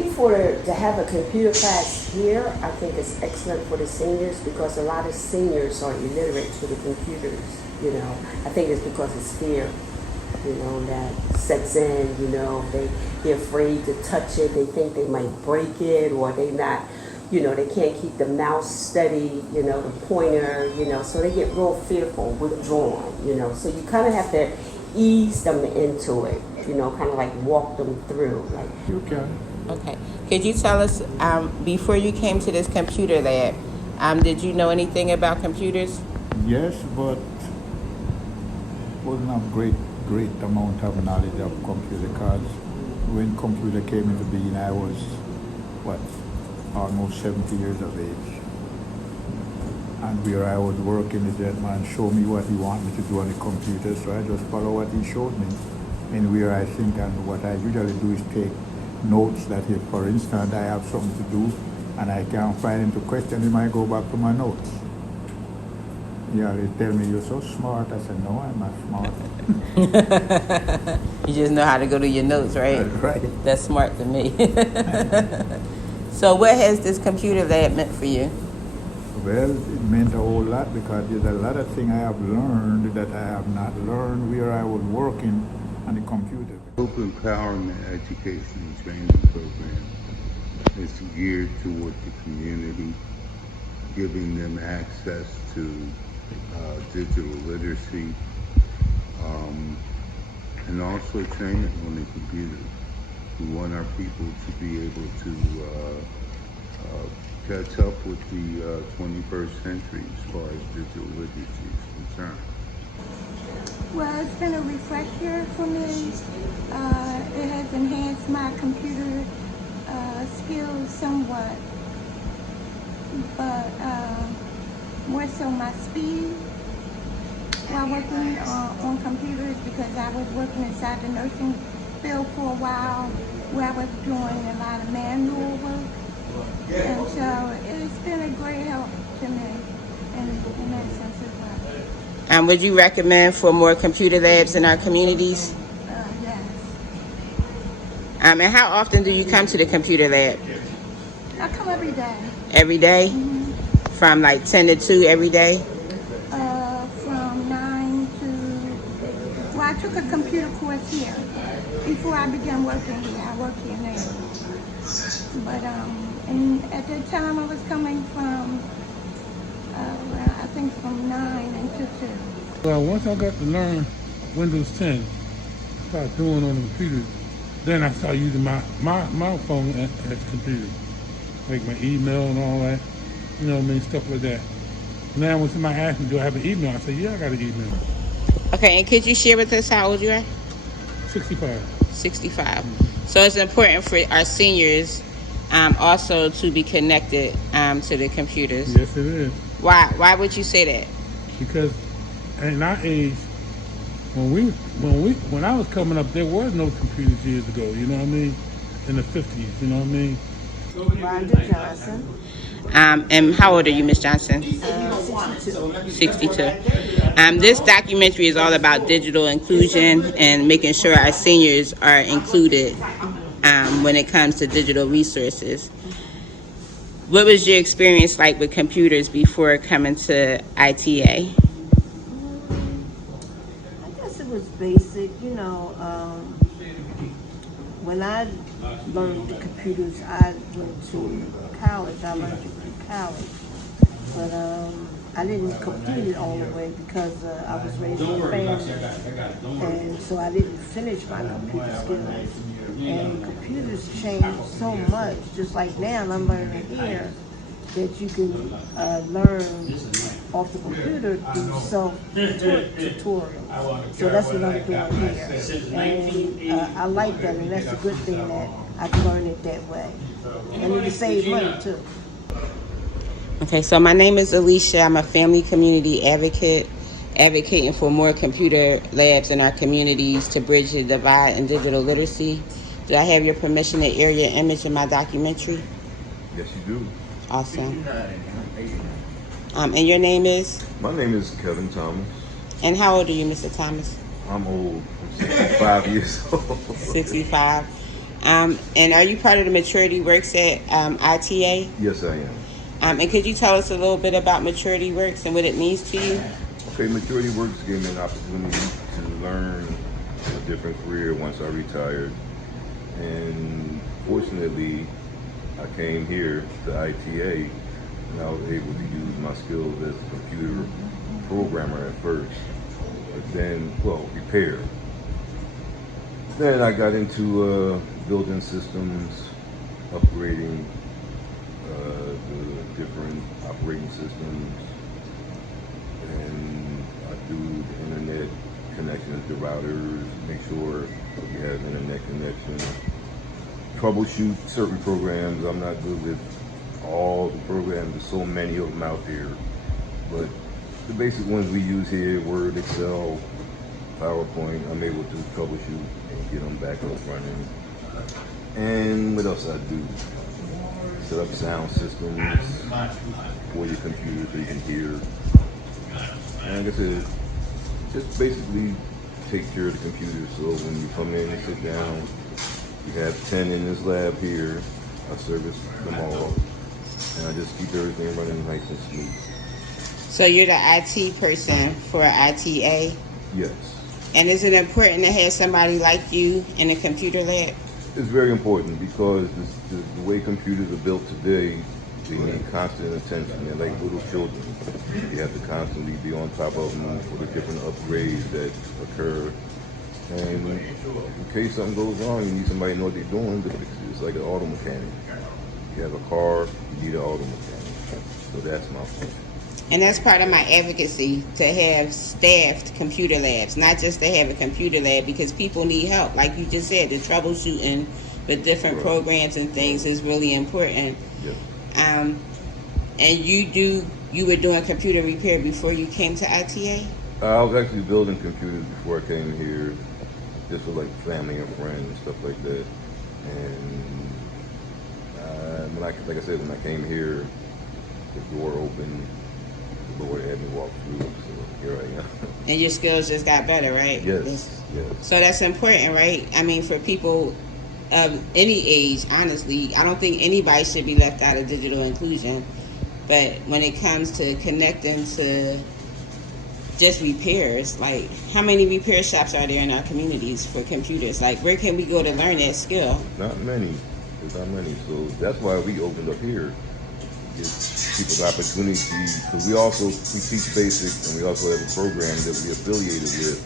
think to have a computer class here, I think it's excellent for the seniors because a lot of seniors are illiterate to the computers. I think it's because it's fear, that sets in. They're afraid to touch it. They think they might break it, or they not. They can't keep the mouse steady. The pointer. So they get real fearful, withdrawn. So you kind of have to ease them into it. Kind of like walk them through. Like you can. Okay. Could you tell us, before you came to this computer lab, did you know anything about computers? Yes, but wasn't a great amount of knowledge of computer because when computer came into being, I was, almost 70 years of age. And where I was working, the gentleman showed me what he wanted me to do on the computer, so I just follow what he showed me. And where I think, and what I usually do is take notes that if, for instance, I have something to do and I can't find him to question him, I go back to my notes. Yeah, they tell me, you're so smart. I said, no, I'm not smart. You just know how to go to your notes, right? Right. That's smart to me. So what has this computer lab meant for you? Well, it meant a whole lot because there's a lot of things I have learned that I have not learned where I was working on the computer. Open Empowerment Education and Training Program is geared toward the community, giving them access to digital literacy, and also training on the computer. We want our people to be able to catch up with the 21st century as far as digital literacy is concerned. Well, it's been a refresher for me. It has enhanced my computer skills somewhat, but more so my speed while working on computers, because I was working inside the nursing field for a while where I was doing a lot of manual work. And so it's been a great help to me in that sense as well. Would you recommend for more computer labs in our communities? Yes. And how often do you come to the computer lab? I come every day. Every day? Mm-hmm. From like 10 to 2 every day? From 9 to... Well, I took a computer course here before I began working here. I work here now. But and at that time I was coming from, I think from 9 until 2. Well, once I got to learn Windows 10, started doing on the computer, then I started using my phone as a computer, like my email and all that, stuff like that. Now when somebody asks me, do I have an email? I say, yeah, I got an email. Okay, and could you share with us how old you are? 65. 65. So it's important for our seniors also to be connected to the computers. Yes, it is. Why would you say that? Because in our age, when I was coming up, there was no computers years ago. You know what I mean? In the 50s. You know what I mean? Rhonda Johnson. And how old are you, Miss Johnson? 62. This documentary is all about digital inclusion and making sure our seniors are included when it comes to digital resources. What was your experience like with computers before coming to ITA? I guess it was basic, when I learned the computers, I went to college. I learned it through college. But I didn't complete it all the way because I was raised in a family. And so I didn't finish my computer skills. And computers changed so much, just like now I'm learning here, that you can learn off the computer through self-tutorials. So that's what I'm doing here. And I like that, and that's a good thing that I can learn it that way. And it can save money too. Okay, so my name is Alicia. I'm a family community advocate, advocating for more computer labs in our communities to bridge the divide in digital literacy. Do I have your permission to air your image in my documentary? Yes, you do. Awesome. And your name is? My name is Kevin Thomas. And how old are you, Mr. Thomas? I'm old. I'm 65 years old. 65. And are you part of the Maturity Works at ITA? Yes, I am. And could you tell us a little bit about Maturity Works and what it means to you? Okay, Maturity Works gave me an opportunity to learn a different career once I retired. And fortunately, I came here to ITA and I was able to use my skills as a computer programmer at first, but then, well, repair. Then I got into building systems, upgrading the different operating systems, and I do the internet connections to routers, make sure we have internet connection, troubleshoot certain programs. I'm not good with all the programs, there's so many of them out there, but the basic ones we use here, Word, Excel, PowerPoint, I'm able to troubleshoot and get them back up running. And what else I do? Set up sound systems for your computer so you can hear. And like I said, just basically take care of the computer so when you come in and sit down, you have 10 in this lab here, I service them all, and I just keep everything running nice and smooth. So you're the IT person for ITA? Yes. And is it important to have somebody like you in a computer lab? It's very important because the way computers are built today, they need constant attention. They're like little children. You have to constantly be on top of them for the different upgrades that occur. And in case something goes wrong, you need somebody to know what they're doing to fix it. It's like an auto mechanic. You have a car, you need an auto mechanic. So that's my point. And that's part of my advocacy, to have staffed computer labs, not just to have a computer lab, because people need help. Like you just said, the troubleshooting with different programs and things is really important. Yep. And you were doing computer repair before you came to ITA? I was actually building computers before I came here, just for like family and friends and stuff like that. And like I said, when I came here, the door opened. The Lord had me walk through, so here I am. And your skills just got better, right? Yes. So that's important, right? I mean, for people of any age, honestly, I don't think anybody should be left out of digital inclusion. But when it comes to connecting to just repairs, like how many repair shops are there in our communities for computers? Like, where can we go to learn that skill? Not many. There's not many. So that's why we opened up here. Give people the opportunity, because we teach basic, and we also have a program that we affiliated with